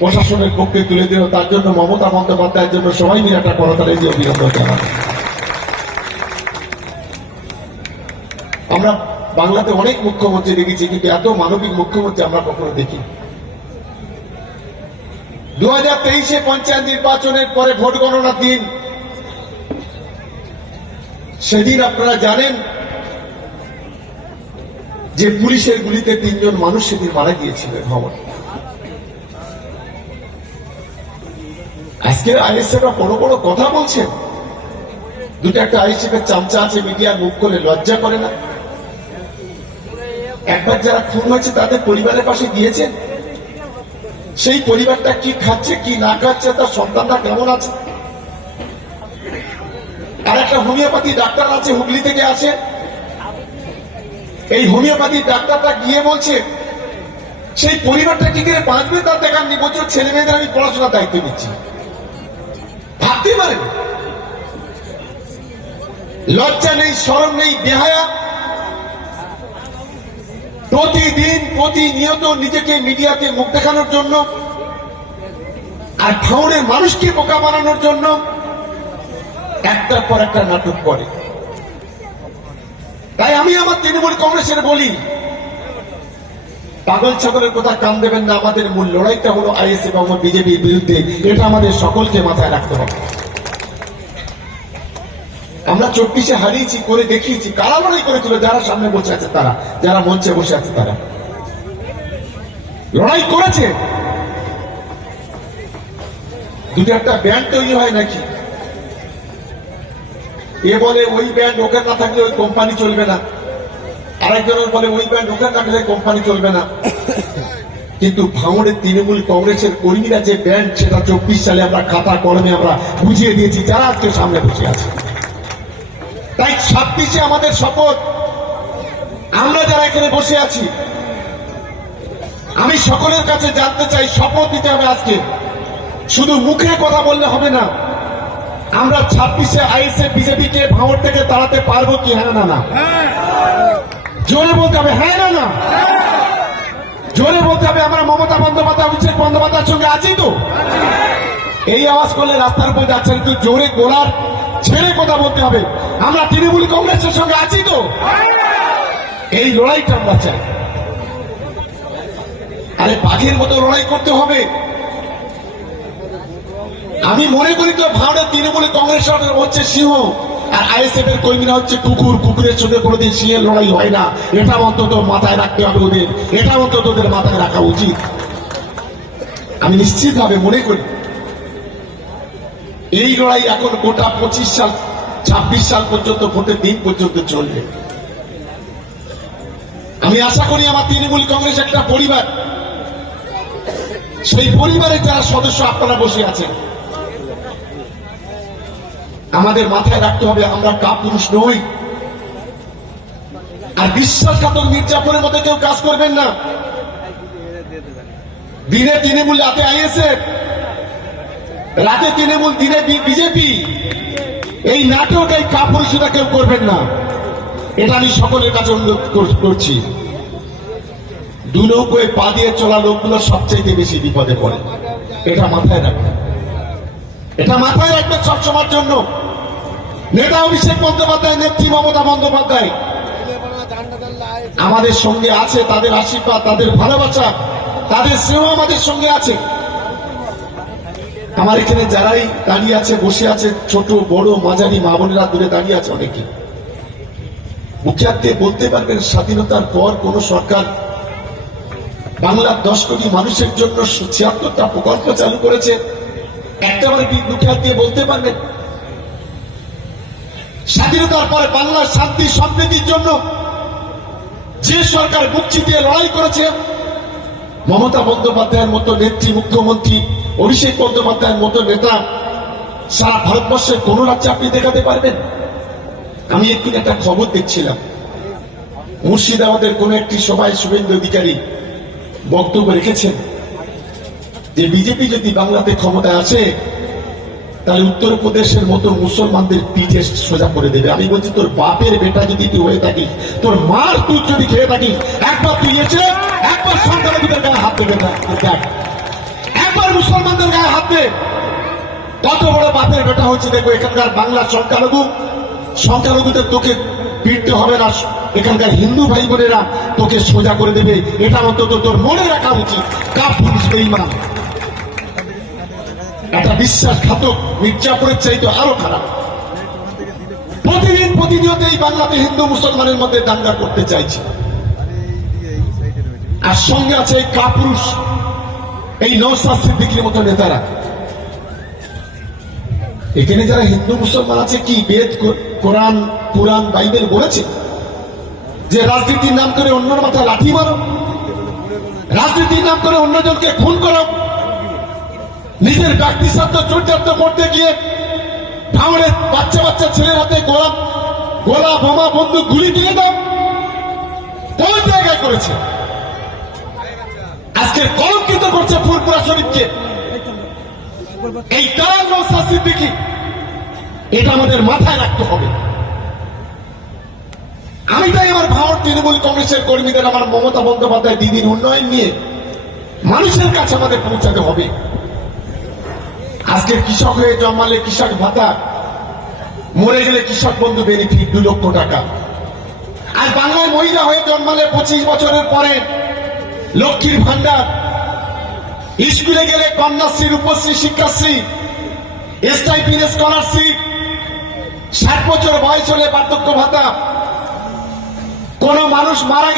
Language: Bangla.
প্রশাসনের পক্ষে তুলে দিল, তার জন্য মমতা বন্দ্যোপাধ্যায়ের জন্য সবাই মিলে একটা করতালে দিয়ে অভিনন্দন জানাব আমরা বাংলাতে অনেক মুখ্যমন্ত্রী দেখেছি, কিন্তু এত মানবিক মুখ্যমন্ত্রী আমরা কখনো দেখি দু হাজার তেইশে পঞ্চায়েত নির্বাচনের পরে ভোট গণনার দিন, সেদিন আপনারা জানেন যে পুলিশের গুলিতে তিনজন মানুষ সেদিন মারা গিয়েছিলেন ভবন। আজকের আইএসএফরা বড় বড় কথা বলছেন দুটো একটা আইএসএফ এর চামচা আছে মিডিয়ার মুখ করে লজ্জা করে না। একবার যারা খুন হয়েছে, তাদের পরিবারের পাশে গিয়েছেন সেই পরিবারটা কি খাচ্ছে, কি না খাচ্ছে, তার সন্তানরা কেমন আছে? আর একটা হোমিওপ্যাথি ডাক্তার আছে, হুগলি থেকে আসে। এই হোমিওপ্যাথি ডাক্তারটা গিয়ে বলছে, সেই পরিবারটা কি করে বাঁচবে, তার দেখার নি বছর ছেলে মেয়েদের আমি পড়াশোনার দায়িত্ব নিচ্ছি। ভাবতে পারেন? লজ্জা নেই, শরম নেই, বেহায়া। প্রতিদিন প্রতিনিয়ত নিজেকে মিডিয়াতে মুখ দেখানোর জন্য আর ভাঙনের মানুষকে বোকা বানানোর জন্য একটার পর একটা নাটক করে। তাই আমি আমার তৃণমূল কংগ্রেসের বলি পাগল ছাগলের কথা কান দেবেন না, আমাদের মূল লড়াইটা হলো আইএসএফ এবং বিজেপির বিরুদ্ধে। এটা আমাদের সকলকে মাথায় রাখতে হবে। আমরা চব্বিশে হারিয়েছি, করে দেখিয়েছি, কারা লড়াই করেছিল, যারা সামনে বসে আছে তারা, যারা মঞ্চে বসে আছে তারা। লড়াই করেছে। দুটো একটা ব্যান্ড তৈরি হয় নাকি? এ বলে ওই ব্যান্ড ওখানে না থাকলে ওই কোম্পানি চলবে না। আরেকজন বলে, ওই ব্যান্ড ওখানে থাকলে কোম্পানি চলবে না? কিন্তু ভাঙড়ের তৃণমূল কংগ্রেসের কর্মীরা যে ব্যান্ড সেটা চব্বিশ সালে আমরা খাতা কলমে আমরা বুঝিয়ে দিয়েছি, যারা আজকে সামনে বসে আছে। তাই ছাব্বিশে আমাদের শপথ। আমরা যারা এখানে বসে আছি, আমি সকলের কাছে জানতে চাই, শপথ দিতে হবে আজকে। শুধু মুখে কথা বললে হবে না, আমরা ছাব্বিশে আইএসএ বিজেপি কে ভাঙর থেকে তাড়াতে পারব কি? হ্যাঁ না না। জোরে বলতে হবে হ্যাঁ না না। জোরে বলতে হবে, আমরা মমতা বন্দ্যোপাধ্যায়, অভিষেক বন্দ্যোপাধ্যায়ের সঙ্গে আছি তো। এই আওয়াজ করলে রাস্তার উপর যাচ্ছেন কিন্তু জোরে গোলার ছেড়ে কথা বলতে হবে। আমরা তৃণমূল কংগ্রেসের সঙ্গে আছি তো। এই লড়াইটা আমরা চাই। আরে বাঘের মতো লড়াই করতে হবে। আমি মনে করি তো ভারতের তৃণমূল কংগ্রেস হচ্ছে সিংহ। আর আইএসএফ এর কর্মীরা হচ্ছে কুকুর, কুকুরের সঙ্গে কোনোদিন সিংহের লড়াই হয় না। এটা অন্তত মাথায় রাখতে হবে ওদের। এটা অন্তত ওদের মাথায় রাখা উচিত। আমি নিশ্চিত ভাবে মনে করি, এই লড়াই এখন গোটা পঁচিশ সাল, ছাব্বিশ সাল পর্যন্ত, ভোটের দিন পর্যন্ত চলবে। আমি আশা করি আমার তৃণমূল কংগ্রেস একটা পরিবার, সেই পরিবারের যারা সদস্য আপনারা বসে আছেন আমাদের মাথায় রাখতে হবে, আমরা কাপুরুষ নই। আর বিশ্বাসঘাতক মির্জাপুরের মধ্যে কেউ কাজ করবেন না। দিনে তৃণমূল, রাতে আইএসএফ। রাতে তৃণমূল, দিনে বিজেপি। এই নাটক, এই কাপুরুষতা কেউ করবেন না। এটা আমি সকলের কাছে অনুরোধ করছি। দু নৌকোয় পা দিয়ে চলা লোকগুলো সবচাইতে বেশি বিপদে পড়ে। এটা মাথায় রাখবেন। এটা মাথায় রাখবেন সবসময়ের জন্য। নেতা অভিষেক বন্দ্যোপাধ্যায়, নেত্রী মমতা বন্দ্যোপাধ্যায়, আমাদের সঙ্গে আছে, তাদের আশীর্বাদ, তাদের ভালোবাসা, তাদের স্নেহ আমাদের সঙ্গে আছে। আমার এখানে যারাই দাঁড়িয়ে আছে, বসে আছে, ছোট, বড়, মাঝারি, মা বোনেরা দূরে দাঁড়িয়ে আছে অনেকে। মুখে দিয়ে বলতে পারবেন, স্বাধীনতার পর কোন সরকার বাংলার দশ কোটি মানুষের জন্য ছিয়াত্তরটা প্রকল্প চালু করেছে। একটা কি মুখে হাত দিয়ে বলতে পারবেন? স্বাধীনতার পরে বাংলার শান্তি, সমৃদ্ধির জন্য যে সরকার বুক চিতিয়ে লড়াই করেছে, মমতা বন্দ্যোপাধ্যায়ের মতো নেত্রী, মুখ্যমন্ত্রী, অভিষেক বন্দ্যোপাধ্যায়ের মতো নেতা সারা ভারতবর্ষের কোন রাজ্যে আপনি দেখাতে পারবেন? আমি একদিন একটা খবর দেখছিলাম। মুর্শিদাবাদের কোন একটি সভায় শুভেন্দু অধিকারী বক্তব্য রেখেছেন। যে বিজেপি যদি বাংলাতে ক্ষমতায় আসে, তাহলে উত্তরপ্রদেশের মতো মুসলমানদের পিঠে সোজা করে দেবে। আমি বলছি, তোর বাপের বেটা যদি তুই হয়ে থাকিস, তোর মার তুই যদি খেয়ে থাকিস একবার তুই এসে একবার ভিতরে গায়ে হাত দেবে একবার মুসলমানদের গায়ে হাত দে। কত বড় বাপের বেটা হচ্ছে দেখো, এখানকার বাংলার সংখ্যালঘু। সংখ্যালঘুদের তোকে পিটতে হবে না। এখানকার হিন্দু ভাই বোনেরা তোকে সোজা করে দেবে। এটা অন্তত তোর মনে রাখা উচিত। কাপ পুলিশ বেইমান একটা বিশ্বাসঘাতক মির্জাপুরের চাইতে আরও খারাপ। প্রতিদিন প্রতিনিয়ত এই বাংলাতে হিন্দু মুসলমানের মধ্যে দাঙ্গা করতে চাইছে। আর সঙ্গে আছে এই কাপুরুষ, এই নৌসাদ সিদ্দিকির মতো নেতারা। এখানে যারা হিন্দু মুসলমান আছে, কি বেদ কোরআন পুরাণ বাইবেল বলেছে? যে রাজনীতির নাম করে অন্যের মাথায় লাঠি মারো। রাজনীতির নাম করে অন্যজনকে খুন করো। নিজের ব্যক্তি স্বার্থ চরিতার্থ করতে গিয়ে ভাঙড়ে বাচ্চা বাচ্চা ছেলের হাতে গোলা গোলা বোমা বন্দুক গুলি দিয়ে দাও। কোন জায়গায় করেছে। আজকে কলঙ্কিত করছে ফুরপুরা শরীফকে। এই তারা নৌসা সিদ্দিকি, এটা আমাদের মাথায় রাখতে হবে। আমি তাই আমার ভারত তৃণমূল কংগ্রেসের কর্মীদের, আমার মমতা বন্দ্যোপাধ্যায় দিদির উন্নয়ন নিয়ে মানুষের কাছে আমাদের পৌঁছাতে হবে। আজকে কৃষক হয়ে জন্মালে কৃষক ভাতা। মরে গেলে কৃষক বন্ধু বেনিফিট দু লক্ষ টাকা। আর বাংলায় মহিলা হয়ে জন্মালে পঁচিশ বছরের পরে লক্ষ্মীর ভান্ডার স্কুলে গেলে কন্যাশ্রী, রূপশ্রী, শিক্ষাশ্রী এসটাইপিন স্কলারশিপ ষাট বছর বয়স হলে বার্ধক্য ভাতা। কোন মানুষ মারা